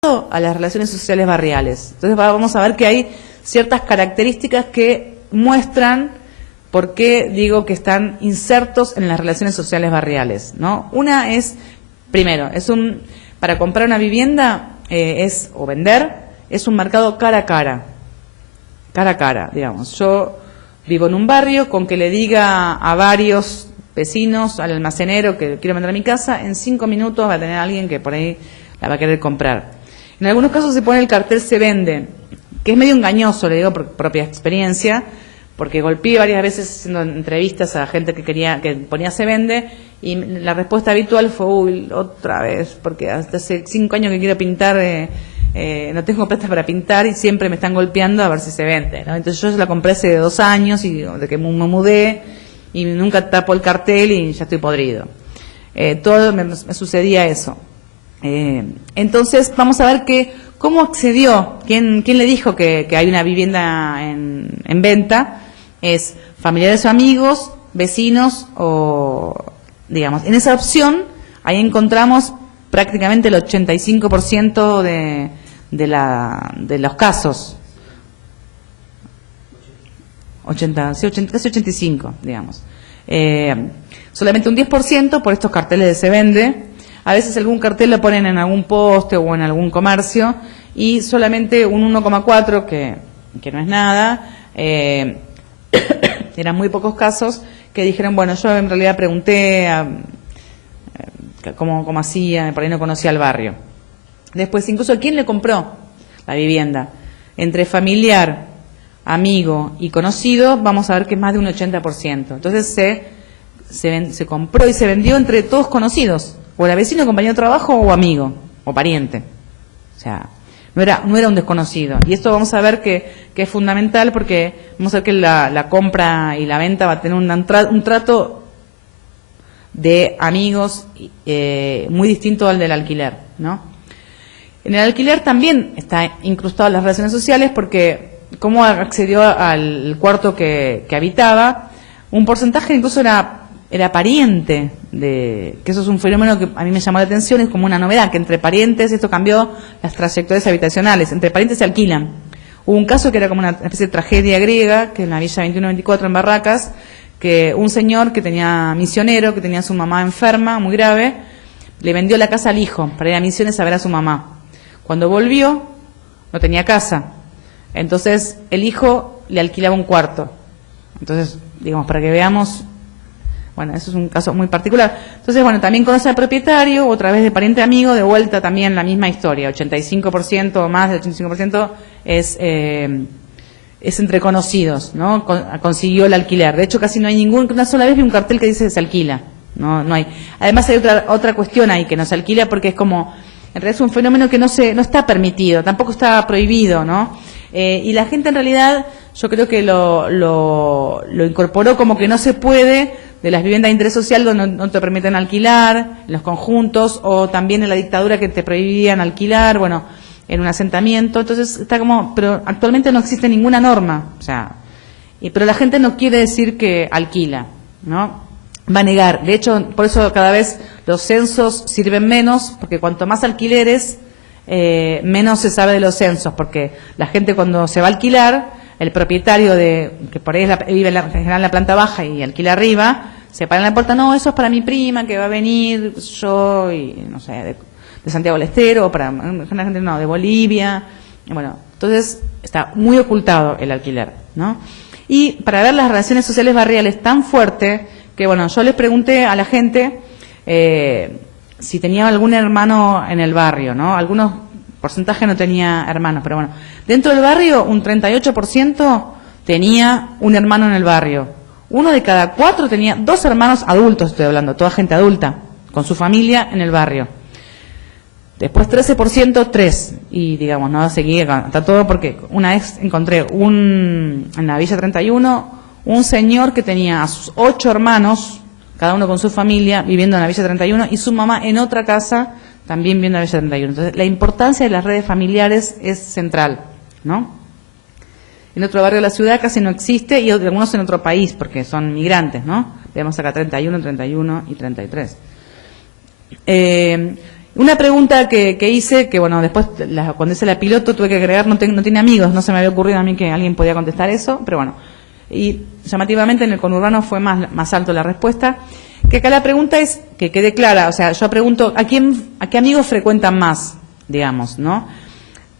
a las relaciones sociales barriales. Entonces vamos a ver que hay ciertas características que muestran por qué digo que están insertos en las relaciones sociales barriales, ¿no? Una es, primero, para comprar una vivienda o vender, es un mercado cara a cara, digamos. Yo vivo en un barrio, con que le diga a varios vecinos, al almacenero que quiero vender mi casa, en 5 minutos va a tener alguien que por ahí la va a querer comprar. En algunos casos se pone el cartel "se vende", que es medio engañoso, le digo por propia experiencia, porque golpeé varias veces haciendo entrevistas a gente que ponía "se vende", y la respuesta habitual fue: uy, otra vez, porque hasta hace 5 años que quiero pintar, no tengo plata para pintar y siempre me están golpeando a ver si se vende, ¿no? Entonces yo la compré hace 2 años y de que me mudé y nunca tapo el cartel y ya estoy podrido. Todo me sucedía eso. Entonces vamos a ver cómo accedió, quién le dijo que hay una vivienda en venta. Es familiares o amigos, vecinos o, digamos, en esa opción ahí encontramos prácticamente el 85% de los casos. casi 85, digamos. Solamente un 10% por estos carteles de "se vende". A veces algún cartel lo ponen en algún poste o en algún comercio, y solamente un 1,4, que no es nada. Eran muy pocos casos que dijeron, bueno, yo en realidad pregunté cómo hacía, por ahí no conocía el barrio. Después, incluso, ¿quién le compró la vivienda? Entre familiar, amigo y conocido, vamos a ver que es más de un 80%. Entonces se compró y se vendió entre todos conocidos. O era vecino, compañero de trabajo, o amigo, o pariente. O sea, no era un desconocido. Y esto vamos a ver que es fundamental, porque vamos a ver que la compra y la venta va a tener un trato de amigos muy distinto al del alquiler, ¿no? En el alquiler también está incrustado las relaciones sociales, porque cómo accedió al cuarto que habitaba, un porcentaje incluso era pariente, que eso es un fenómeno que a mí me llamó la atención, es como una novedad, que entre parientes, esto cambió las trayectorias habitacionales, entre parientes se alquilan. Hubo un caso que era como una especie de tragedia griega, que en la Villa 21-24 en Barracas, que un señor que tenía misionero, que tenía a su mamá enferma, muy grave, le vendió la casa al hijo para ir a misiones a ver a su mamá. Cuando volvió, no tenía casa. Entonces, el hijo le alquilaba un cuarto. Entonces, digamos, para que veamos. Bueno, eso es un caso muy particular. Entonces, bueno, también conoce al propietario, otra vez de pariente amigo, de vuelta también la misma historia. 85% o más del 85% es entre conocidos, ¿no? Consiguió el alquiler. De hecho, casi no hay una sola vez vi un cartel que dice "se alquila". No hay. Además, hay otra cuestión ahí, que no se alquila porque es como, en realidad es un fenómeno que no está permitido, tampoco está prohibido, ¿no? Y la gente en realidad, yo creo que lo incorporó como que no se puede, de las viviendas de interés social donde no te permiten alquilar, en los conjuntos, o también en la dictadura que te prohibían alquilar, bueno, en un asentamiento. Entonces está como, pero actualmente no existe ninguna norma, o sea, pero la gente no quiere decir que alquila, ¿no? Va a negar. De hecho, por eso cada vez los censos sirven menos, porque cuanto más alquileres, menos se sabe de los censos, porque la gente cuando se va a alquilar, el propietario que por ahí vive en general en la planta baja y alquila arriba, se para en la puerta: no, eso es para mi prima que va a venir, yo, y no sé, de Santiago del Estero, o para la gente de Bolivia. Y bueno, entonces está muy ocultado el alquiler, ¿no? Y para ver las relaciones sociales barriales tan fuerte, que bueno, yo les pregunté a la gente si tenía algún hermano en el barrio, ¿no? Algunos porcentaje no tenía hermanos, pero bueno, dentro del barrio un 38% tenía un hermano en el barrio. 1 de cada 4 tenía 2 hermanos adultos, estoy hablando, toda gente adulta, con su familia en el barrio. Después 13%, 3. Y digamos, no seguí hasta todo, porque una vez encontré en la Villa 31, un señor que tenía a sus 8 hermanos, cada uno con su familia, viviendo en la Villa 31, y su mamá en otra casa, también viendo la Villa 31. Entonces, la importancia de las redes familiares es central, ¿no? En otro barrio de la ciudad casi no existe, y algunos en otro país, porque son migrantes, ¿no? Vemos acá 31, 31 y 33. Una pregunta que hice, que bueno, después cuando hice la piloto tuve que agregar, no tiene amigos, no se me había ocurrido a mí que alguien podía contestar eso, pero bueno. Y llamativamente en el conurbano fue más alto la respuesta. Que acá la pregunta es, que quede clara, o sea, yo pregunto, ¿a qué amigos frecuentan más, digamos, no?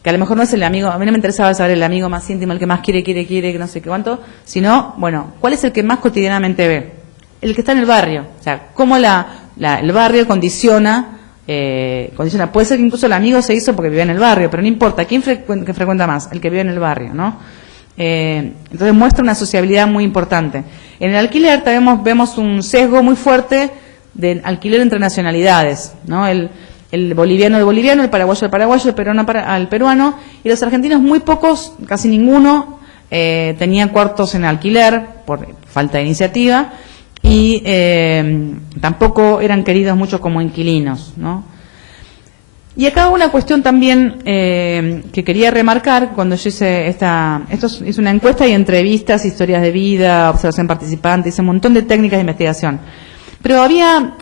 Que a lo mejor no es el amigo, a mí no me interesaba saber el amigo más íntimo, el que más quiere, que no sé qué cuánto, sino, bueno, ¿cuál es el que más cotidianamente ve? El que está en el barrio, o sea, cómo el barrio condiciona, puede ser que incluso el amigo se hizo porque vivía en el barrio, pero no importa, ¿quién frecuenta más? El que vive en el barrio, ¿no? Entonces muestra una sociabilidad muy importante. En el alquiler también vemos un sesgo muy fuerte de alquiler entre nacionalidades, ¿no? El boliviano al boliviano, el paraguayo al paraguayo, el peruano al peruano, y los argentinos muy pocos, casi ninguno, tenía cuartos en alquiler por falta de iniciativa, y tampoco eran queridos mucho como inquilinos, ¿no? Y acá una cuestión también que quería remarcar cuando yo hice hice una encuesta y entrevistas, historias de vida, observación participante, hice un montón de técnicas de investigación. Pero había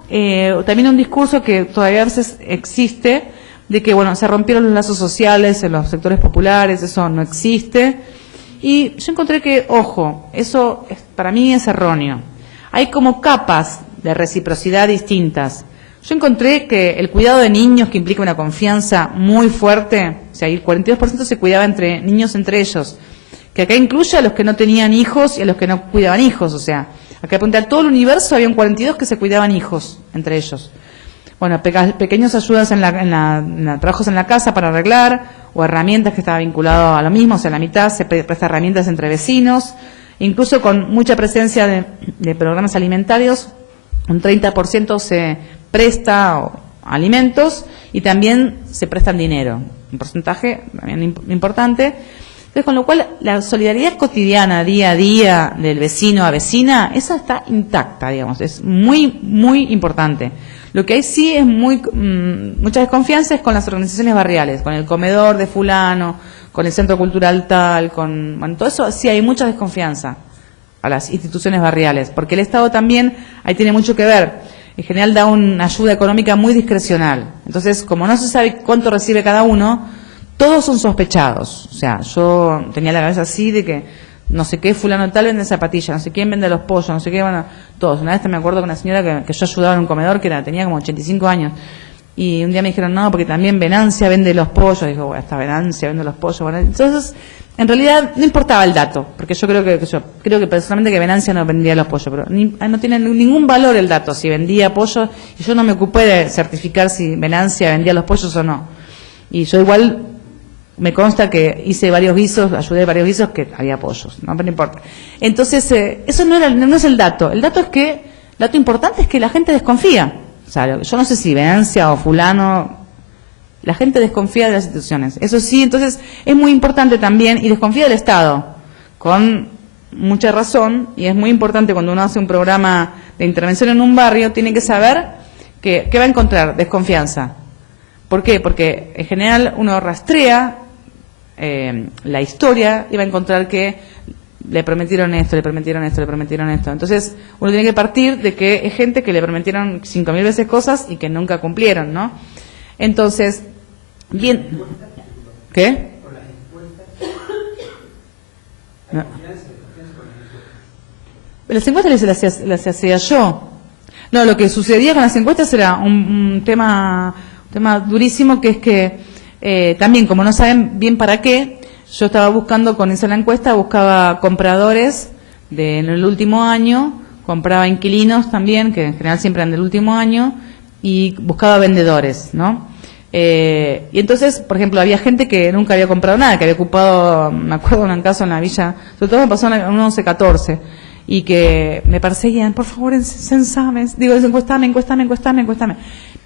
también un discurso que todavía a veces existe, de que bueno, se rompieron los lazos sociales en los sectores populares, eso no existe. Y yo encontré que, ojo, eso para mí es erróneo. Hay como capas de reciprocidad distintas. Yo encontré que el cuidado de niños, que implica una confianza muy fuerte, o sea, el 42% se cuidaba entre niños entre ellos, que acá incluye a los que no tenían hijos y a los que no cuidaban hijos, o sea, acá apunté a todo el universo, había un 42 que se cuidaban hijos entre ellos. Bueno, pequeños ayudas en trabajos en la casa para arreglar, o herramientas que estaba vinculado a lo mismo, o sea, la mitad se presta herramientas entre vecinos, incluso con mucha presencia de programas alimentarios, un 30% se presta alimentos y también se prestan dinero, un porcentaje también importante. Entonces, con lo cual, la solidaridad cotidiana, día a día, del vecino a vecina, esa está intacta, digamos, es muy, muy importante. Lo que hay sí es mucha desconfianza es con las organizaciones barriales, con el comedor de fulano, con el centro cultural tal, bueno, todo eso sí hay mucha desconfianza a las instituciones barriales, porque el Estado también ahí tiene mucho que ver. En general da una ayuda económica muy discrecional. Entonces, como no se sabe cuánto recibe cada uno, todos son sospechados. O sea, yo tenía la cabeza así de que no sé qué fulano tal vende zapatillas, no sé quién vende los pollos, no sé qué, bueno, todos. Una vez me acuerdo con una señora que yo ayudaba en un comedor tenía como 85 años. Y un día me dijeron, no, porque también Venancia vende los pollos. Digo, bueno, esta Venancia vende los pollos. Bueno, entonces, en realidad no importaba el dato, porque yo creo que personalmente que Venancia no vendía los pollos, pero no tiene ningún valor el dato si vendía pollos, y yo no me ocupé de certificar si Venancia vendía los pollos o no. Y yo igual me consta que hice varios guisos, ayudé a varios guisos que había pollos, no, pero no importa. Entonces, eso no es el dato. El dato importante es que la gente desconfía. O sea, yo no sé si Venancia o fulano, la gente desconfía de las instituciones. Eso sí, entonces es muy importante también, y desconfía del Estado, con mucha razón, y es muy importante cuando uno hace un programa de intervención en un barrio, tiene que saber que va a encontrar desconfianza. ¿Por qué? Porque en general uno rastrea la historia y va a encontrar que le prometieron esto, le prometieron esto, le prometieron esto. Entonces, uno tiene que partir de que es gente que le prometieron 5.000 veces cosas y que nunca cumplieron, ¿no? Entonces, bien. ¿Qué? No. Las encuestas las hacía yo. No, lo que sucedía con las encuestas era un tema durísimo, que es que también, como no saben bien para qué, yo estaba buscando, con esa la encuesta, buscaba compradores en el último año, compraba inquilinos también, que en general siempre eran del último año, y buscaba vendedores, ¿no? Y entonces, por ejemplo, había gente que nunca había comprado nada, que había ocupado, me acuerdo de un caso en la villa, sobre todo me pasó en un 11-14, y que me perseguían, por favor, censame, digo, encuestame.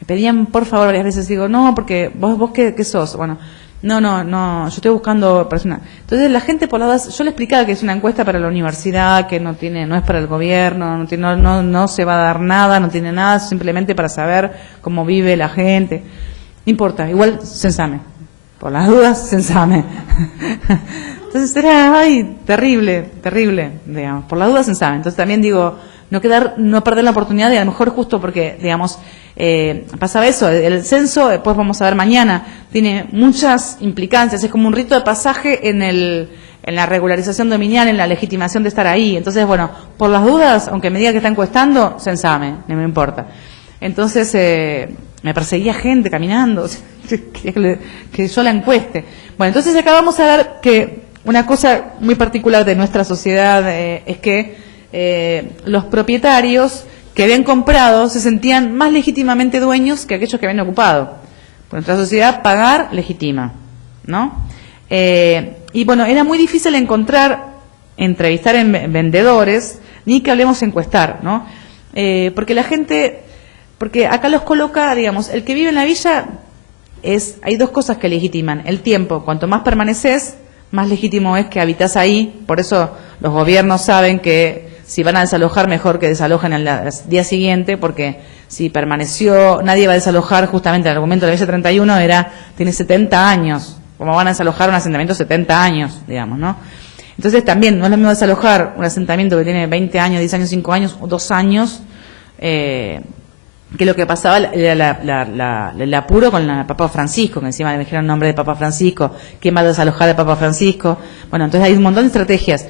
Me pedían, por favor, varias veces, digo, no, porque vos ¿qué sos? Bueno, no, yo estoy buscando personas. Entonces la gente por las dudas, yo le explicaba que es una encuesta para la universidad, que no es para el gobierno, no se va a dar nada, no tiene nada, simplemente para saber cómo vive la gente. No importa, igual censame. Por las dudas, censame. Entonces era, terrible, digamos. Por las dudas censame. Entonces también digo, no perder la oportunidad de, a lo mejor justo porque, digamos, pasaba eso, el censo, después vamos a ver mañana, tiene muchas implicancias, es como un rito de pasaje en la regularización dominial, en la legitimación de estar ahí. Entonces, bueno, por las dudas, aunque me diga que está encuestando, censame, no me importa. Entonces, me perseguía gente caminando, que yo la encueste. Bueno, entonces acá vamos a ver que una cosa muy particular de nuestra sociedad es que los propietarios que habían comprado se sentían más legítimamente dueños que aquellos que habían ocupado. Por nuestra sociedad, pagar legitima, ¿no? Y bueno, era muy difícil entrevistar en vendedores, ni que hablemos encuestar, ¿no? Porque acá los coloca, digamos, el que vive en la villa hay dos cosas que legitiman. El tiempo, cuanto más permaneces, más legítimo es que habitas ahí. Por eso los gobiernos saben que si van a desalojar, mejor que desalojen al día siguiente, porque si permaneció, nadie va a desalojar. Justamente el argumento de la Villa 31 tiene 70 años. ¿Cómo van a desalojar un asentamiento 70 años, digamos, no? Entonces también no es lo mismo desalojar un asentamiento que tiene 20 años, 10 años, 5 años o 2 años, que lo que pasaba el apuro con el Papa Francisco, que encima le dijeron el nombre de Papa Francisco, ¿quién va a desalojar al Papa Francisco? Bueno, entonces hay un montón de estrategias.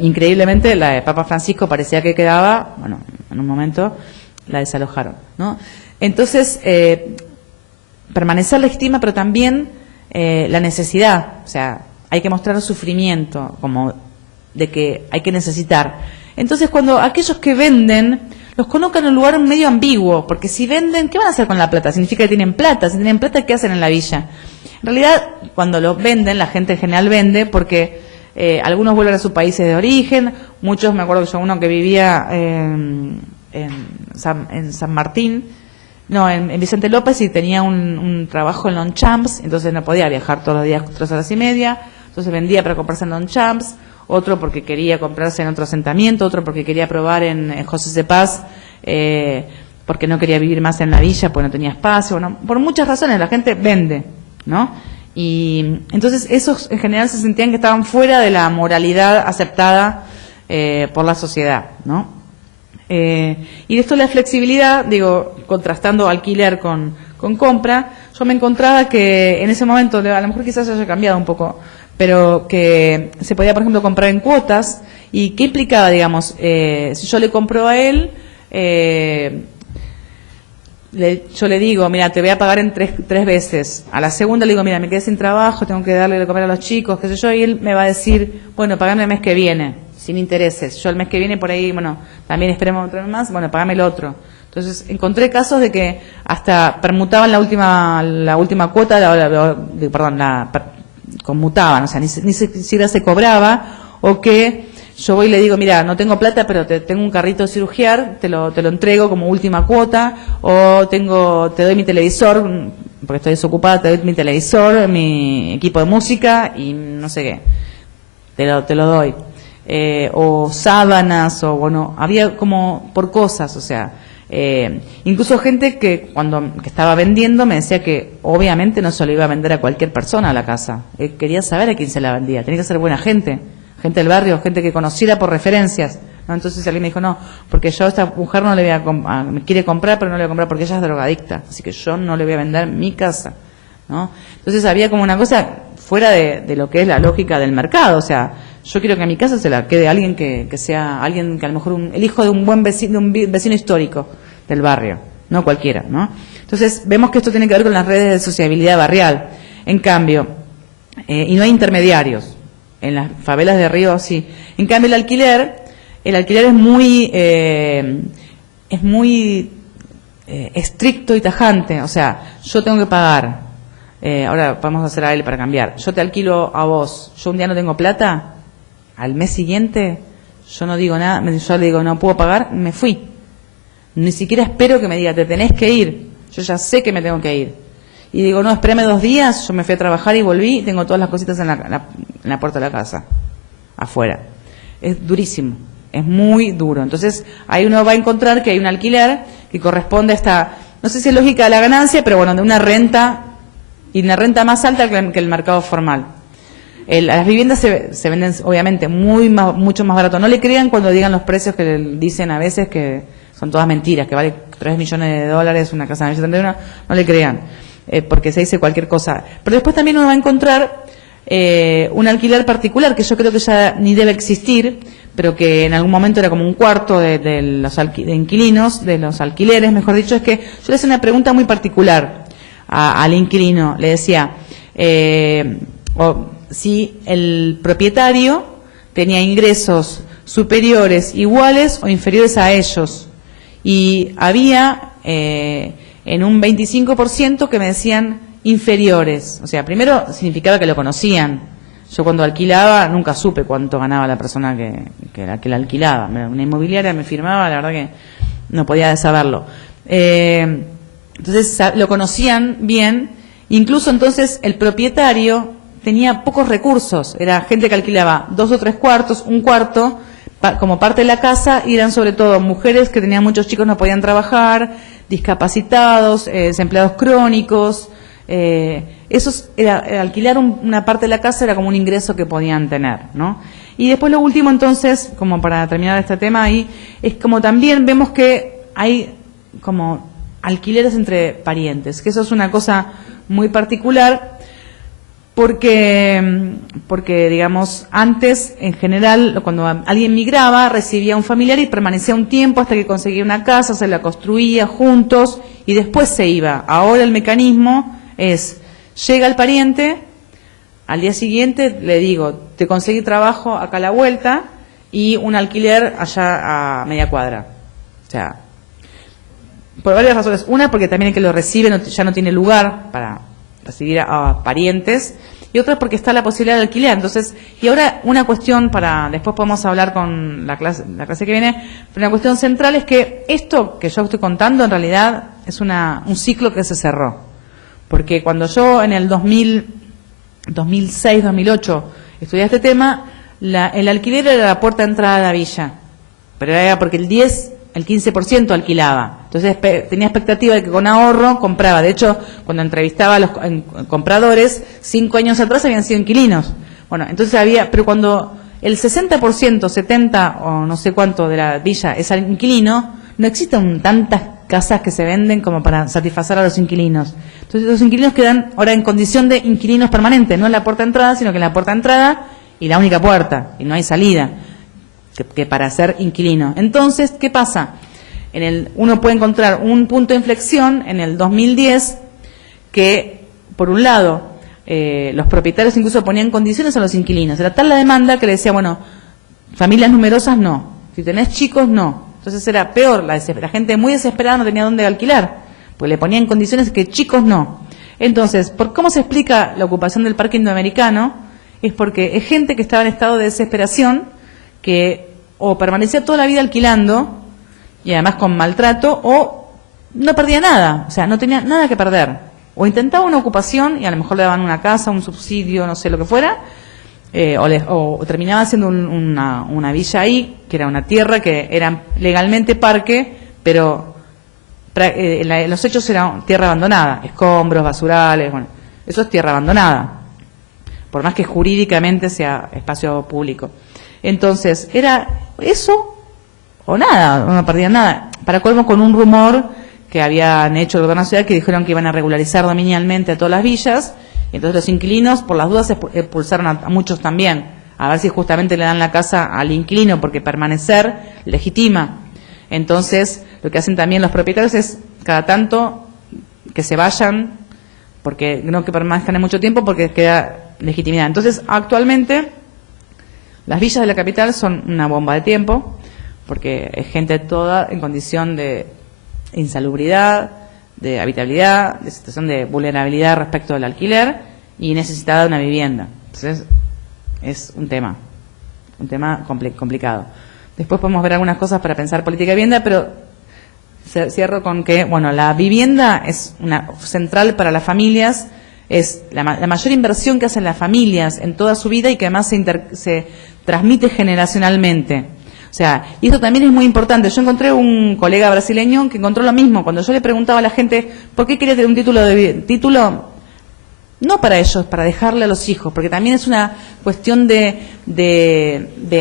Increíblemente, la de Papa Francisco parecía que quedaba, bueno, en un momento la desalojaron, ¿no? Entonces, permanecer legítima, pero también la necesidad, o sea, hay que mostrar sufrimiento, como de que hay que necesitar. Entonces, cuando aquellos que venden los colocan en un lugar medio ambiguo, porque si venden, ¿qué van a hacer con la plata? Significa que tienen plata. Si tienen plata, ¿qué hacen en la villa? En realidad, cuando lo venden, la gente en general vende porque algunos vuelven a sus países de origen, muchos, me acuerdo que yo uno que vivía en San Martín, no, en Vicente López, y tenía un trabajo en Longchamps, entonces no podía viajar todos los días 3 horas y media, entonces vendía para comprarse en Longchamps, otro porque quería comprarse en otro asentamiento, otro porque quería probar en José de Paz, porque no quería vivir más en la villa, porque no tenía espacio, bueno, por muchas razones la gente vende, ¿no? Y entonces esos en general se sentían que estaban fuera de la moralidad aceptada por la sociedad, ¿no? Y de esto la flexibilidad, digo, contrastando alquiler con compra, yo me encontraba que en ese momento, a lo mejor quizás haya cambiado un poco, pero que se podía, por ejemplo, comprar en cuotas. ¿Y qué implicaba, digamos? Si yo le compro a él, yo le digo, mira, te voy a pagar en tres veces. A la segunda le digo, mira, me quedé sin trabajo, tengo que darle de comer a los chicos, qué sé yo, y él me va a decir, bueno, pagame el mes que viene, sin intereses. Yo el mes que viene por ahí, bueno, también esperemos otro mes más, bueno, pagame el otro. Entonces, encontré casos de que hasta permutaban la última cuota, conmutaban, o sea, ni siquiera se cobraba, o que yo voy y le digo, mira, no tengo plata, pero tengo un carrito de cirugiar, te lo entrego como última cuota, o te doy mi televisor, porque estoy desocupada, te doy mi televisor, mi equipo de música, y no sé qué, te lo doy. O sábanas, o bueno, había como por cosas, o sea, incluso gente que estaba vendiendo me decía que obviamente no se lo iba a vender a cualquier persona a la casa. Quería saber a quién se la vendía. Tenía que ser buena gente del barrio, gente que conociera por referencias, ¿no? Entonces alguien me dijo, no, porque yo a esta mujer no le voy me quiere comprar, pero no le voy a comprar porque ella es drogadicta, así que yo no le voy a vender mi casa, ¿no? Entonces había como una cosa fuera de lo que es la lógica del mercado, o sea, yo quiero que a mi casa se la quede alguien que sea alguien que a lo mejor el hijo de un buen vecino, de un vecino histórico del barrio, no cualquiera, ¿no? Entonces vemos que esto tiene que ver con las redes de sociabilidad barrial. En cambio, y no hay intermediarios. En las favelas de Río sí. En cambio el alquiler es muy estricto y tajante. O sea, yo tengo que pagar. Ahora vamos a hacer a él para cambiar. Yo te alquilo a vos. Yo un día no tengo plata. Al mes siguiente yo no digo nada. Yo le digo no puedo pagar. Me fui. Ni siquiera espero que me diga te tenés que ir. Yo ya sé que me tengo que ir. Y digo, no, espérame 2 días, yo me fui a trabajar y volví, y tengo todas las cositas en la puerta de la casa, afuera. Es durísimo, es muy duro. Entonces, ahí uno va a encontrar que hay un alquiler que corresponde a esta, no sé si es lógica de la ganancia, pero bueno, de una renta, y una renta más alta que el mercado formal. Las viviendas se venden obviamente mucho más barato. No le crean cuando digan los precios que dicen a veces que son todas mentiras, que vale 3 millones de dólares una casa de 71, no le crean, porque se dice cualquier cosa. Pero después también uno va a encontrar un alquiler particular, que yo creo que ya ni debe existir, pero que en algún momento era como un cuarto de los inquilinos, de los alquileres, mejor dicho. Es que yo le hice una pregunta muy particular al inquilino. Le decía si el propietario tenía ingresos superiores, iguales o inferiores a ellos. Y había en un 25% que me decían inferiores. O sea, primero significaba que lo conocían. Yo cuando alquilaba nunca supe cuánto ganaba la persona que la alquilaba. Una inmobiliaria me firmaba, la verdad que no podía saberlo. Entonces lo conocían bien. Incluso entonces el propietario tenía pocos recursos. Era gente que alquilaba 2 o 3 cuartos, un cuarto como parte de la casa, y eran sobre todo mujeres que tenían muchos chicos, no podían trabajar, discapacitados, desempleados crónicos. Alquilar una parte de la casa era como un ingreso que podían tener, ¿no? Y después lo último, entonces, como para terminar este tema ahí, es como también vemos que hay como alquileres entre parientes, que eso es una cosa muy particular, porque digamos, antes, en general, cuando alguien migraba, recibía un familiar y permanecía un tiempo hasta que conseguía una casa, se la construía juntos y después se iba. Ahora el mecanismo es, llega el pariente, al día siguiente le digo, te conseguí trabajo acá a la vuelta y un alquiler allá a media cuadra. O sea, por varias razones. Una, porque también el que lo recibe ya no tiene lugar para recibir a parientes, y otra porque está la posibilidad de alquiler. Entonces, y ahora una cuestión después podemos hablar con la clase que viene, pero una cuestión central es que esto que yo estoy contando en realidad es un ciclo que se cerró. Porque cuando yo en el 2006, 2008 estudié este tema, el alquiler era la puerta de entrada a la villa, pero era porque el 15% alquilaba. Entonces tenía expectativa de que con ahorro compraba. De hecho, cuando entrevistaba a los compradores, 5 años atrás habían sido inquilinos. Bueno, entonces pero cuando el 60%, 70% o no sé cuánto de la villa es al inquilino, no existen tantas casas que se venden como para satisfacer a los inquilinos. Entonces los inquilinos quedan ahora en condición de inquilinos permanentes, no en la puerta de entrada, sino que en la puerta de entrada y la única puerta, y no hay salida que para ser inquilino. Entonces, ¿qué pasa? Uno puede encontrar un punto de inflexión en el 2010 que, por un lado, los propietarios incluso ponían condiciones a los inquilinos. Era tal la demanda que le decía, bueno, familias numerosas no, si tenés chicos no. Entonces era peor, la gente muy desesperada no tenía dónde alquilar, pues le ponían condiciones que chicos no. Entonces, ¿por cómo se explica la ocupación del parque indoamericano? Es porque es gente que estaba en estado de desesperación, que o permanecía toda la vida alquilando, y además con maltrato, o no perdía nada, o sea, no tenía nada que perder. O intentaba una ocupación y a lo mejor le daban una casa, un subsidio, no sé lo que fuera, o terminaba haciendo una villa ahí, que era una tierra que era legalmente parque, pero en los hechos era tierra abandonada, escombros, basurales, bueno, eso es tierra abandonada, por más que jurídicamente sea espacio público. Entonces, era eso o nada, no perdían nada. Para colmo, con un rumor que habían hecho el gobierno de la ciudad, que dijeron que iban a regularizar dominialmente a todas las villas, y entonces los inquilinos, por las dudas, expulsaron a muchos también, a ver si justamente le dan la casa al inquilino, porque permanecer legitima. Entonces, lo que hacen también los propietarios es, cada tanto, que se vayan, porque no que permanezcan en mucho tiempo, porque queda legitimidad. Entonces, actualmente, las villas de la capital son una bomba de tiempo, porque es gente toda en condición de insalubridad, de habitabilidad, de situación de vulnerabilidad respecto al alquiler y necesitada de una vivienda. Entonces, es un tema complicado. Después podemos ver algunas cosas para pensar política de vivienda, pero cierro con que, bueno, la vivienda es una central para las familias, es la mayor inversión que hacen las familias en toda su vida y que además se transmite generacionalmente. O sea, y esto también es muy importante. Yo encontré un colega brasileño que encontró lo mismo. Cuando yo le preguntaba a la gente por qué quería tener un título, no para ellos, para dejarle a los hijos, porque también es una cuestión de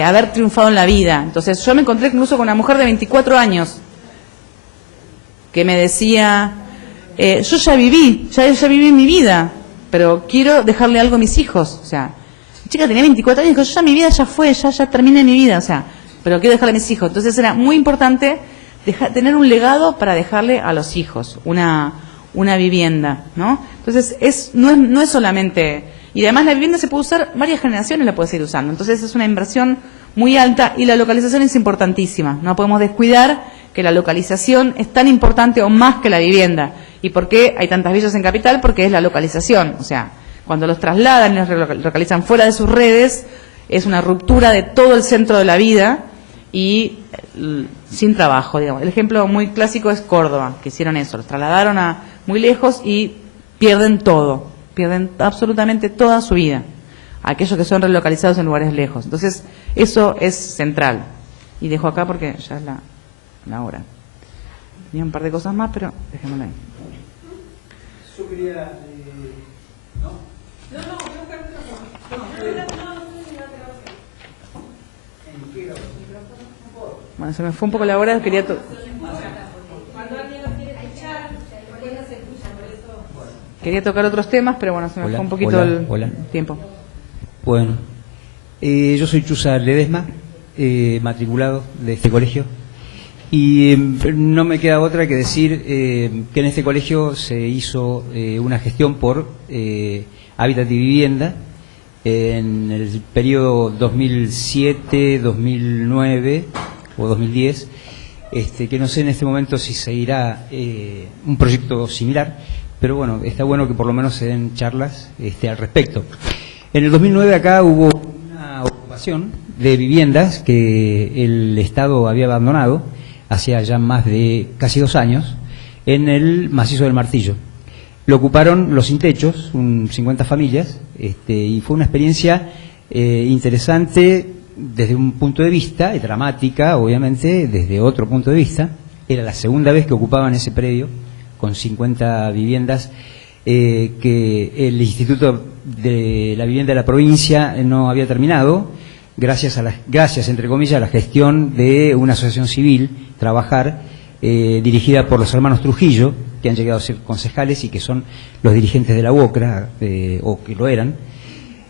haber triunfado en la vida. Entonces yo me encontré incluso con una mujer de 24 años que me decía, yo ya viví mi vida, pero quiero dejarle algo a mis hijos. O sea, la chica tenía 24 años y dijo, yo ya mi vida ya fue, ya terminé mi vida, o sea, pero quiero dejarle a mis hijos. Entonces era muy importante tener un legado para dejarle a los hijos, una vivienda, ¿no? Entonces no es solamente, y además la vivienda se puede usar, varias generaciones la puedes ir usando, entonces es una inversión muy alta y la localización es importantísima. No podemos descuidar que la localización es tan importante o más que la vivienda. ¿Y por qué hay tantas villas en Capital? Porque es la localización, o sea, cuando los trasladan y los localizan fuera de sus redes, es una ruptura de todo el centro de la vida y sin trabajo, digamos. El ejemplo muy clásico es Córdoba, que hicieron eso, los trasladaron a muy lejos y pierden todo, pierden absolutamente toda su vida, aquellos que son relocalizados en lugares lejos. Entonces, eso es central. Y dejo acá porque ya es la hora. Tenía un par de cosas más, pero dejémosla ahí. Yo quería... ¿no? Bueno, se me fue un poco la hora, quería... Quería tocar otros temas, pero bueno, se me fue un poquito el tiempo. Bueno, yo soy Chuza Ledesma, matriculado de este colegio, y no me queda otra que decir que en este colegio se hizo una gestión por Hábitat y Vivienda en el periodo 2007, 2009 o 2010, que no sé en este momento si seguirá un proyecto similar, pero bueno, está bueno que por lo menos se den charlas al respecto. En el 2009 acá hubo una ocupación de viviendas que el Estado había abandonado hacía ya más de casi 2 años en el macizo del Martillo. Lo ocuparon los sin techos, 50 familias, y fue una experiencia interesante desde un punto de vista, dramática obviamente, desde otro punto de vista. Era la segunda vez que ocupaban ese predio con 50 viviendas que el Instituto de la Vivienda de la provincia no había terminado, gracias entre comillas a la gestión de una asociación civil, Trabajar, dirigida por los hermanos Trujillo, que han llegado a ser concejales y que son los dirigentes de la UOCRA, o que lo eran.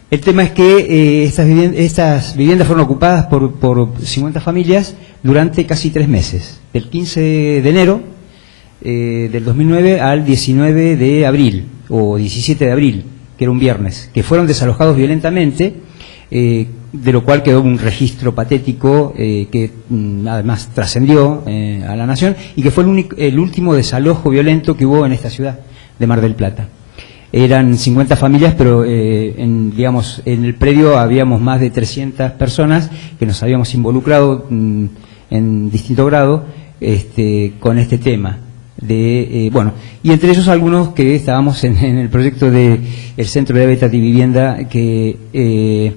El tema es que estas viviendas fueron ocupadas por 50 familias durante casi 3 meses, del 15 de enero del 2009 al 19 de abril, o 17 de abril, que era un viernes, que fueron desalojados violentamente, de lo cual quedó un registro patético que además trascendió a la nación, y que fue el último desalojo violento que hubo en esta ciudad de Mar del Plata. Eran 50 familias, pero en el predio habíamos más de 300 personas que nos habíamos involucrado en distinto grado con este tema. Y entre ellos algunos que estábamos en el proyecto del Centro de Hábitat y Vivienda, que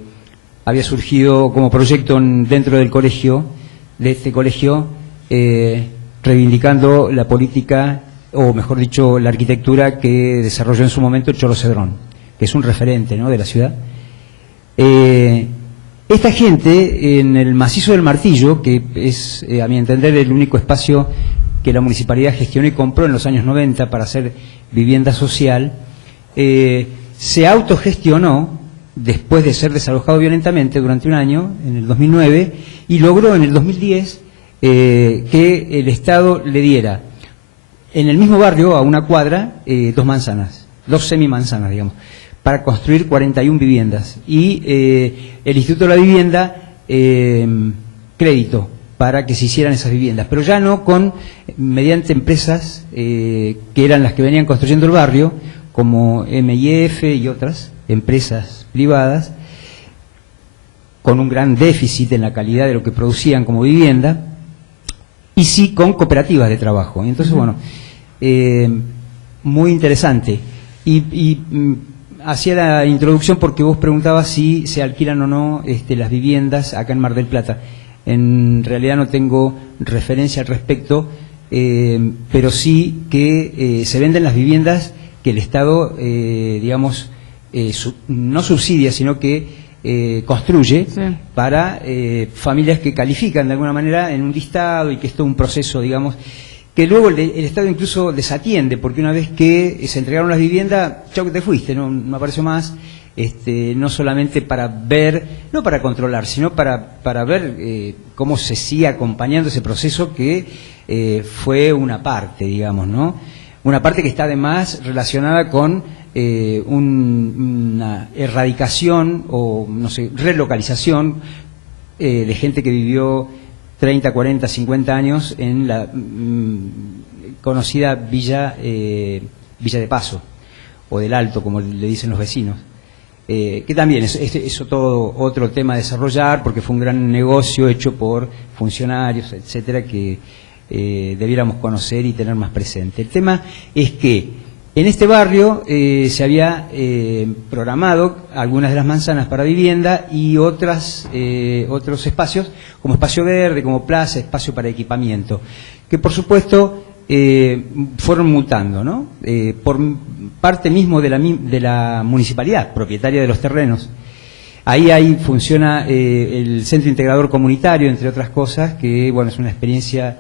había surgido como proyecto dentro del colegio, de este colegio, reivindicando la política, o mejor dicho, la arquitectura que desarrolló en su momento el Cholo Cedrón, que es un referente, ¿no?, de la ciudad. Esta gente, en el macizo del Martillo, que es, a mi entender, el único espacio que la municipalidad gestionó y compró en los años 90 para hacer vivienda social, se autogestionó después de ser desalojado violentamente durante un año, en el 2009, y logró en el 2010 que el Estado le diera en el mismo barrio, a una cuadra, 2 manzanas, 2 semimanzanas, digamos, para construir 41 viviendas. Y el Instituto de la Vivienda crédito para que se hicieran esas viviendas, pero ya no mediante empresas que eran las que venían construyendo el barrio, como MIF y otras empresas privadas, con un gran déficit en la calidad de lo que producían como vivienda, y sí con cooperativas de trabajo. Y entonces, bueno, muy interesante. Y hacía la introducción porque vos preguntabas si se alquilan o no las viviendas acá en Mar del Plata. En realidad no tengo referencia al respecto, pero sí que se venden las viviendas que el Estado, no subsidia, sino que construye Sí. para familias que califican de alguna manera en un listado, y que es todo un proceso, digamos, que luego el Estado incluso desatiende, porque una vez que se entregaron las viviendas, chau que te fuiste, no apareció más. No solamente para ver, no para controlar, sino para ver cómo se sigue acompañando ese proceso que fue una parte, digamos, ¿no? Una parte que está además relacionada con una erradicación o, no sé, relocalización de gente que vivió 30, 40, 50 años en la conocida Villa de Paso, o del Alto, como le dicen los vecinos. Que también es todo otro tema a desarrollar, porque fue un gran negocio hecho por funcionarios, etcétera, que debiéramos conocer y tener más presente. El tema es que en este barrio se había programado algunas de las manzanas para vivienda y otros espacios, como espacio verde, como plaza, espacio para equipamiento, que por supuesto fueron mutando, ¿no? Por parte mismo de la municipalidad, propietaria de los terrenos. Ahí funciona el Centro Integrador Comunitario, entre otras cosas, que bueno, es una experiencia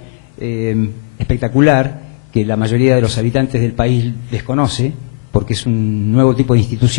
espectacular, que la mayoría de los habitantes del país desconoce, porque es un nuevo tipo de institución.